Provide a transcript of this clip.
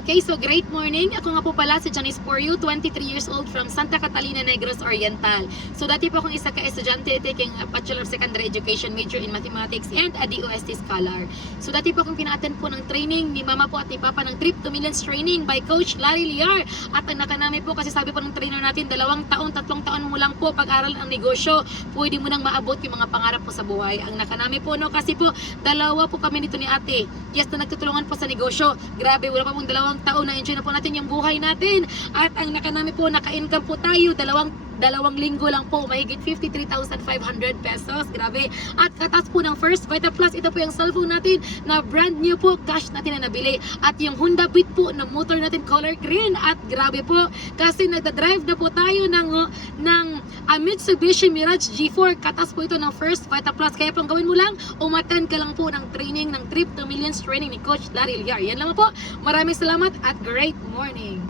Okay, so great morning. Ako nga po pala si Janice Poryu, 23 years old from Santa Catalina, Negros Oriental. So dati po akong isa ka estudyante taking a Bachelor of Secondary Education major in Mathematics and a DOST scholar. So dati po akong pina-attend po ng training ni mama po at ni papa ng Trip to Millions training by Coach Larry Liar. At ang nakanami po kasi sabi po ng trainer natin, 2 taon, 3 taon mo lang po pag-aral ang negosyo, pwede mo nang maabot yung mga pangarap mo sa buhay. Ang nakanami po kasi po, 2 po kami nito ni ate. Yes, na nagtutulungan po sa negosyo. Grabe, wala pa pong 2 taon na enjoy na po natin yung buhay natin. At ang nakanami po, naka-income po tayo, dalawang linggo lang po, mahigit 53,500 pesos. Grabe. At katas po ng First Vita Plus, ito po yung cellphone natin na brand new po, cash natin na nabili. At yung Honda Beat po na motor natin color green. At grabe po, kasi nagda-drive na po tayo ng Mitsubishi Mirage G4. Katas po ito ng First Vita Plus. Kaya pang gawin mo lang, umatan ka lang po ng training ng Trip to Millions training ni Coach Larry Liar. Yan lang po. Maraming salamat at great morning.